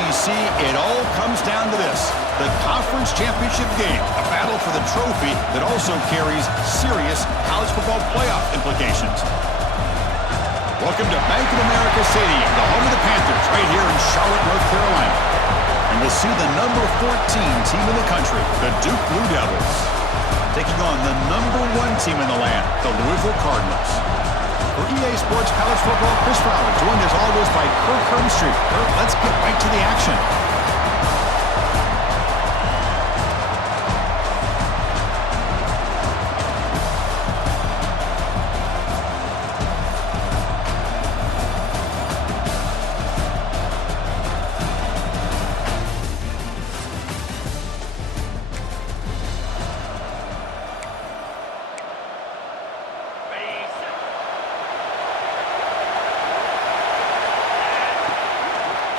ACC, it all comes down to this. The conference championship game, a battle for the trophy that also carries serious college football playoff implications. Welcome to Bank of America Stadium, the home of the Panthers, right here in Charlotte, North Carolina. And we'll see the number 14 team in the country, the Duke Blue Devils, taking on the number 1 team in the land, the Louisville Cardinals. For EA Sports College Football, Chris Fowler, joined as always by Kirk Hermstreet. Kirk, let's get right to the action.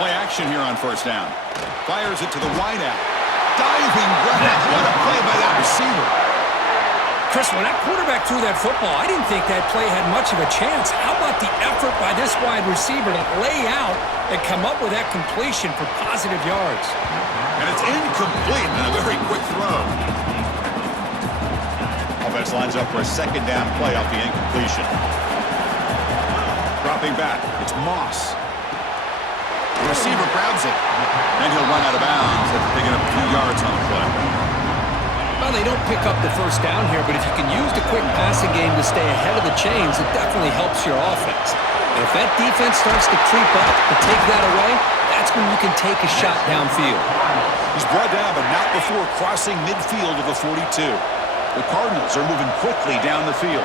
Play action here on first down. Fires it to the wideout. Diving grab. What a play by that receiver. Chris, when that quarterback threw that football, I didn't think that play had much of a chance. How about the effort by this wide receiver to lay out and come up with that completion for positive yards? And it's incomplete and a very quick throw. Offense lines up for a second down play off the incompletion. Dropping back. It's Moss. The receiver grabs it, and he'll run out of bounds after picking up a few yards on the play. Well, they don't pick up the first down here, but if you can use the quick passing game to stay ahead of the chains, it definitely helps your offense. And if that defense starts to creep up to take that away, that's when you can take a shot downfield. He's brought down, but not before crossing midfield of the 42. The Cardinals are moving quickly down the field.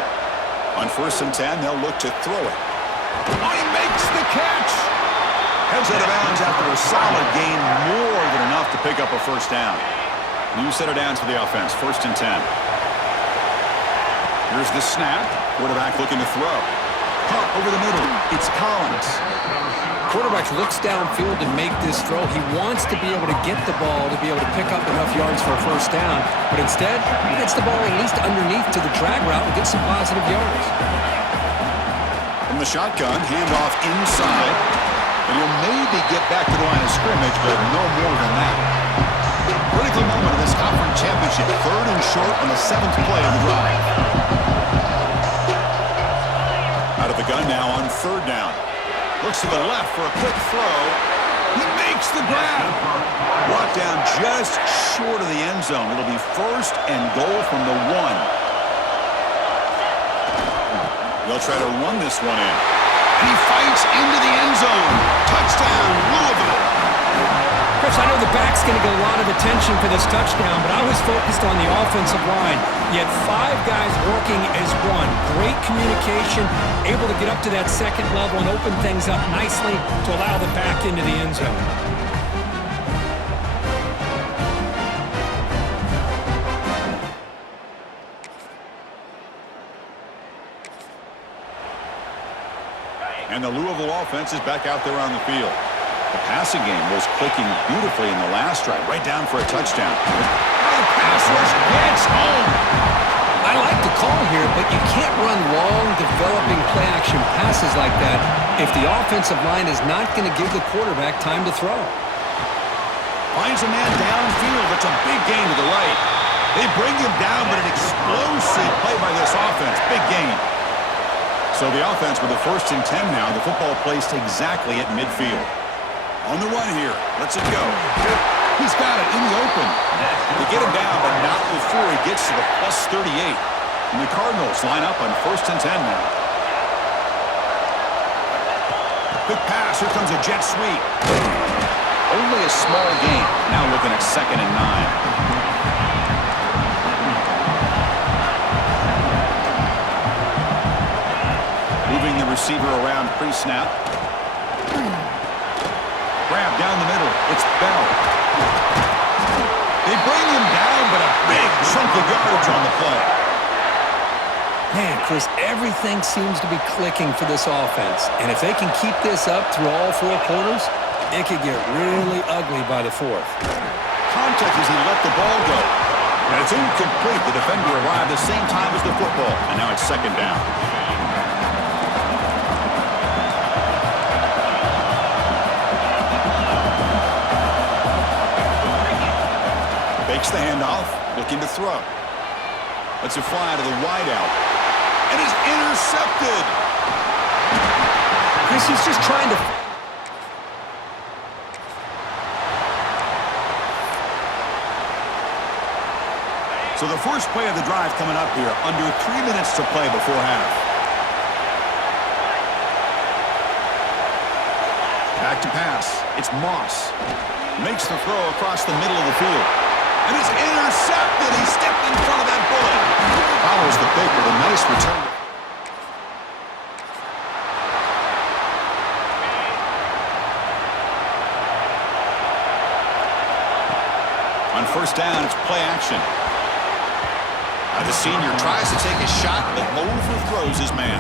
On 1st and 10, they'll look to throw it. Oh, he makes the catch! Heads out of bounds after a solid gain, more than enough to pick up a first down. New set of downs for the offense, 1st and 10. Here's the snap. Quarterback looking to throw. Pump over the middle. It's Collins. Quarterback looks downfield to make this throw. He wants to be able to get the ball to be able to pick up enough yards for a first down. But instead, he gets the ball at least underneath to the drag route and gets some positive yards. From the shotgun, handoff inside. And he'll maybe get back to the line of scrimmage, but no more than that. Critical moment of this conference championship. 3rd and short on the 7th play of the drive. Out of the gun now on 3rd down. Looks to the left for a quick throw. He makes the grab. Brought down just short of the end zone. It'll be 1st and goal from the 1. They'll try to run this one in. And he fights into the end zone. Touchdown, Louisville. Chris, I know the back's going to get a lot of attention for this touchdown, but I was focused on the offensive line. You had 5 guys working as one. Great communication, able to get up to that second level and open things up nicely to allow the back into the end zone. And the Louisville offense is back out there on the field. The passing game was clicking beautifully in the last drive, right down for a touchdown. The pass rush gets home. I like the call here, but you can't run long, developing play-action passes like that if the offensive line is not going to give the quarterback time to throw. Finds a man downfield. It's a big gain to the right. They bring him down, but an explosive play by this offense. Big gain. So the offense with the 1st and 10 now. The football placed exactly at midfield. On the run here. Lets it go. He's got it in the open. They get him down, but not before he gets to the +38. And the Cardinals line up on 1st and 10 now. Quick pass. Here comes a jet sweep. Only a small gain. Now looking at 2nd and 9. Moving the receiver around pre-snap. Grab down the middle. It's Bell. They bring him down, but a big chunk of yardage on the play. Man, Chris, everything seems to be clicking for this offense. And if they can keep this up through all 4 quarters, it could get really ugly by the 4th. Contact as he let the ball go. And it's incomplete. The defender arrived the same time as the football. And now it's 2nd down. Fakes the handoff, looking to throw. Lets it fly to the wideout. And is intercepted. Chris, he's just trying to... So the first play of the drive coming up here, under 3 minutes to play before half. Back to pass. It's Moss. Makes the throw across the middle of the field. And it's intercepted. He stepped in front of that bullet. Follows the pick with a nice return. On first down, it's play action. The senior tries to take a shot, but overthrows his man.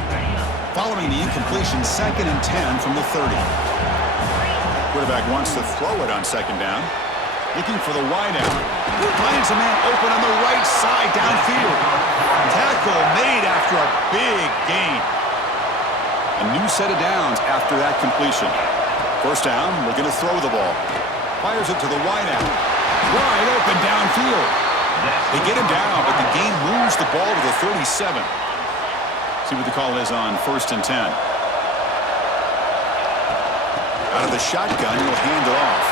Following the incompletion, 2nd and 10 from the 30. Quarterback wants to throw it on 2nd down. Looking for the wideout. Finds a man open on the right side downfield. Tackle made after a big gain. A new set of downs after that completion. First down, looking to throw the ball. Fires it to the wideout. Wide open downfield. They get him down, but the game moves the ball to the 37. See what the call is on 1st and 10. Out of the shotgun, he'll hand it off.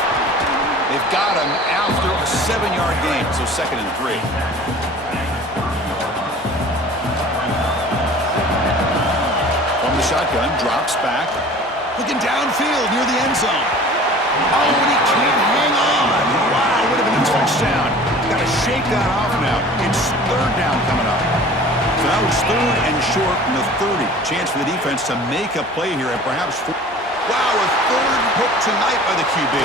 They've got him after a 7-yard gain, so 2nd and 3. From the shotgun, drops back. Looking downfield near the end zone. Oh, and he can't hang on. Wow, would have been a touchdown. Got to shake that off now. It's 3rd down coming up. So now it's 3rd and short from the 30. Chance for the defense to make a play here and perhaps... Wow, a 3rd pick tonight by the QB.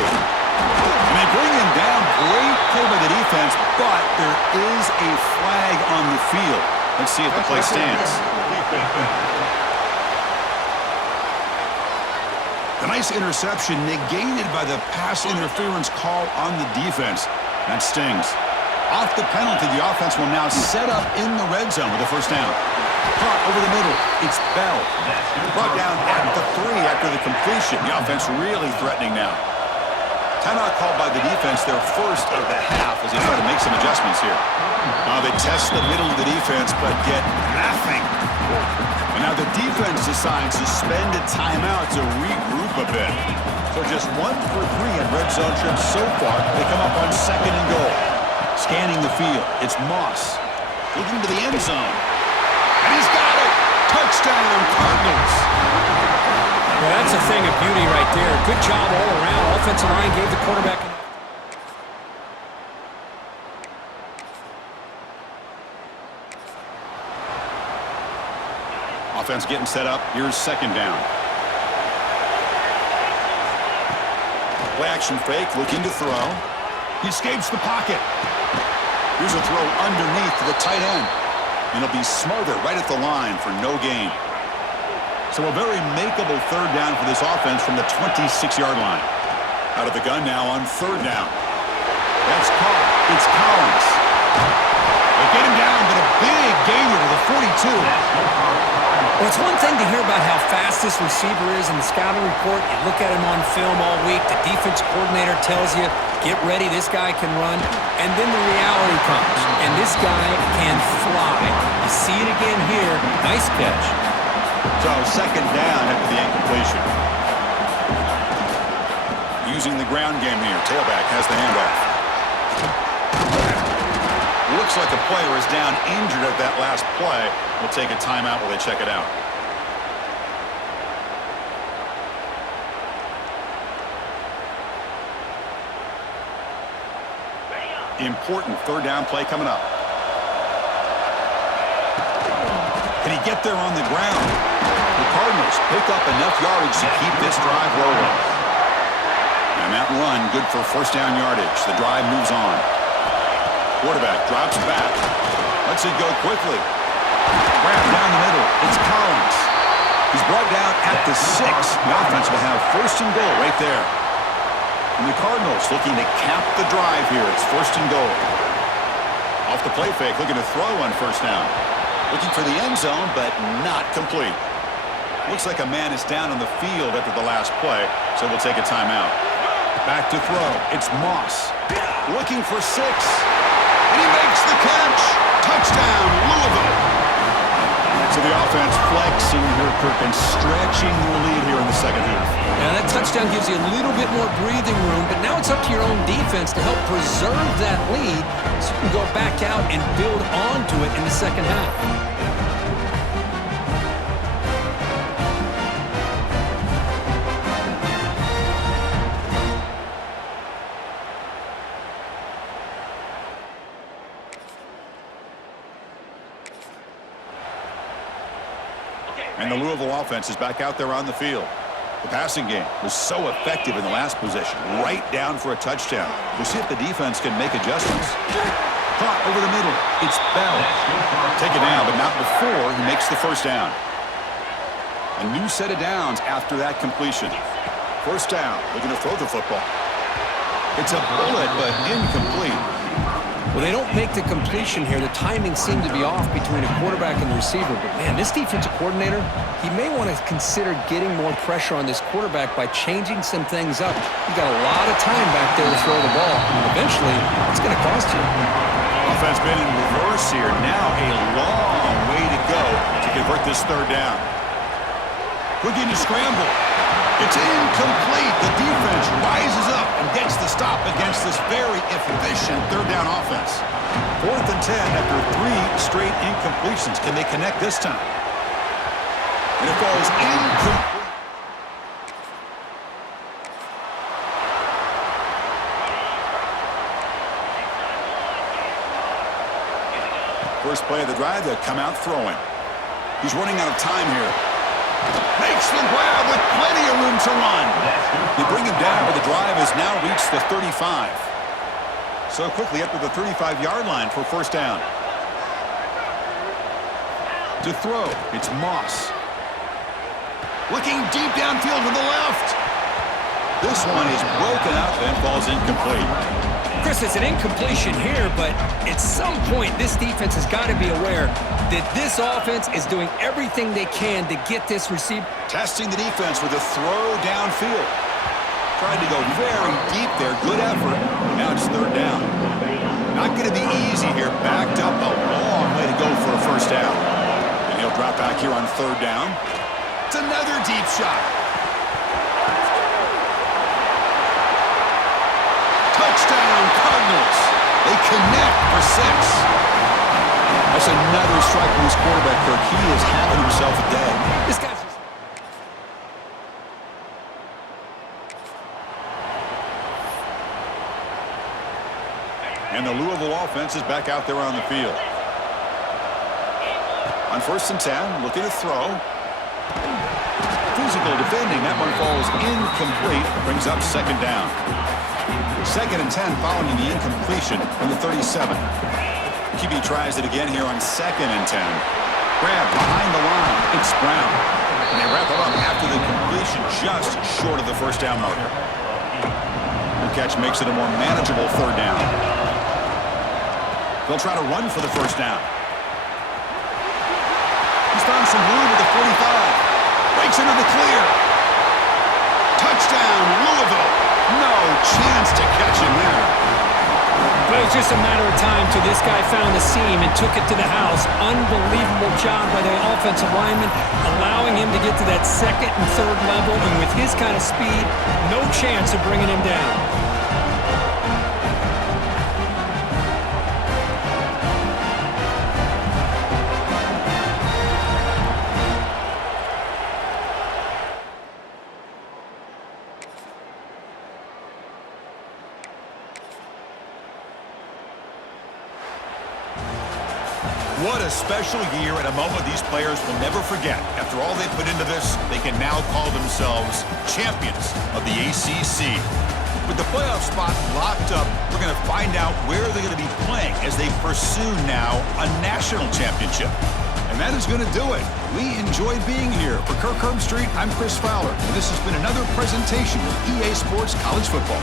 And they bring him down. Great play by the defense, but there is a flag on the field. Let's see if the play stands. A nice interception negated by the pass interference call on the defense. That stings. Off the penalty, the offense will now set up in the red zone with a first down. Caught over the middle. It's Bell. Brought down at the 3 after the completion. The offense really threatening now. Timeout called by the defense, their first of the half, as they try to make some adjustments here. Now they test the middle of the defense, but get nothing. And now the defense decides to spend a timeout to regroup a bit. So just 1 for 3 in red zone trips so far. They come up on 2nd and goal. Scanning the field. It's Moss. Looking to the end zone. And he's got it. Touchdown, Cardinals. Well, that's a thing of beauty right there. Good job all around. Offensive line gave the quarterback... Offense getting set up. Here's 2nd down. Play action fake, looking to throw. He escapes the pocket. Here's a throw underneath to the tight end. And it'll be smothered right at the line for no gain. So a very makeable 3rd down for this offense from the 26-yard line. Out of the gun now on 3rd down. That's caught. It's Collins. They get him down, but a big gainer to the 42. Well, it's one thing to hear about how fast this receiver is in the scouting report. You look at him on film all week. The defense coordinator tells you, get ready, this guy can run. And then the reality comes, and this guy can fly. You see it again here. Nice catch. So 2nd down after the incompletion. Using the ground game here. Tailback has the handoff. Looks like a player is down injured at that last play. We'll take a timeout while they check it out. Important 3rd down play coming up. Can he get there on the ground? The Cardinals pick up enough yardage to keep this drive rolling. And that run good for 1st down yardage. The drive moves on. Quarterback drops back. Lets it go quickly. Grab down the middle. It's Collins. He's brought down at the 6. The offense will have 1st and goal right there. And the Cardinals looking to cap the drive here. It's 1st and goal. Off the play fake, looking to throw on 1st down. Looking for the end zone, but not complete. Looks like a man is down on the field after the last play, so we'll take a timeout. Back to throw. It's Moss. Looking for 6. And he makes the catch. Touchdown, Louisville. So the offense flexing here, Kirk, and stretching their lead here in the second half. Now that touchdown gives you a little bit more breathing room, but now it's up to your own defense to help preserve that lead so you can go back out and build onto it in the second half. And the Louisville offense is back out there on the field. The passing game was so effective in the last possession, right down for a touchdown. We'll see if the defense can make adjustments. Caught over the middle. It's Bell. Take it down, but not before he makes the first down. A new set of downs after that completion. First down. Looking to throw the football. It's a bullet, but incomplete. Well, they don't make the completion here. The timing seemed to be off between a quarterback and the receiver. But, man, this defensive coordinator, he may want to consider getting more pressure on this quarterback by changing some things up. He's got a lot of time back there to throw the ball. And eventually, it's going to cost you. Offense been in reverse here. Now a long way to go to convert this third down. Looking to scramble. It's incomplete. The defense rises up and gets the stop against this very efficient third down offense. 4th and 10 after 3 straight incompletions. Can they connect this time? And it falls incomplete. First play of the drive, they'll come out throwing. He's running out of time here. Makes the grab with plenty of room to run. They bring him down, but the drive has now reached the 35. So quickly up to the 35-yard line for first down. To throw, it's Moss. Looking deep downfield to the left. This one is broken up and falls incomplete. Chris, it's an incompletion here, but at some point, this defense has got to be aware that this offense is doing everything they can to get this receiver. Testing the defense with a throw downfield. Tried to go very deep there. Good effort. Now it's third down. Not going to be easy here. Backed up a long way to go for a first down. And he'll drop back here on third down. It's another deep shot. Touchdown, Cardinals. They connect for 6. That's another strike from his quarterback, Kirk. He is having himself a day. This guy's just... And the Louisville offense is back out there on the field. On 1st and 10, looking to throw. Physical defending. That one falls incomplete. Brings up second down. 2nd and 10 following the incompletion from the 37. QB tries it again here on 2nd and 10. Grab behind the line. It's Brown. And they wrap it up after the completion just short of the first down marker. The catch makes it a more manageable third down. They'll try to run for the first down. He's found some room at the 45. Breaks into the clear. Touchdown, Louisville. No chance to catch him there. But it was just a matter of time till this guy found the seam and took it to the house. Unbelievable job by the offensive lineman, allowing him to get to that 2nd and 3rd level. And with his kind of speed, no chance of bringing him down. What a special year and a moment these players will never forget. After all they put into this, they can now call themselves champions of the ACC. With the playoff spot locked up, we're going to find out where they're going to be playing as they pursue now a national championship. And that is going to do it. We enjoyed being here. For Kirk Herbstreit, I'm Chris Fowler, and this has been another presentation of EA Sports College Football.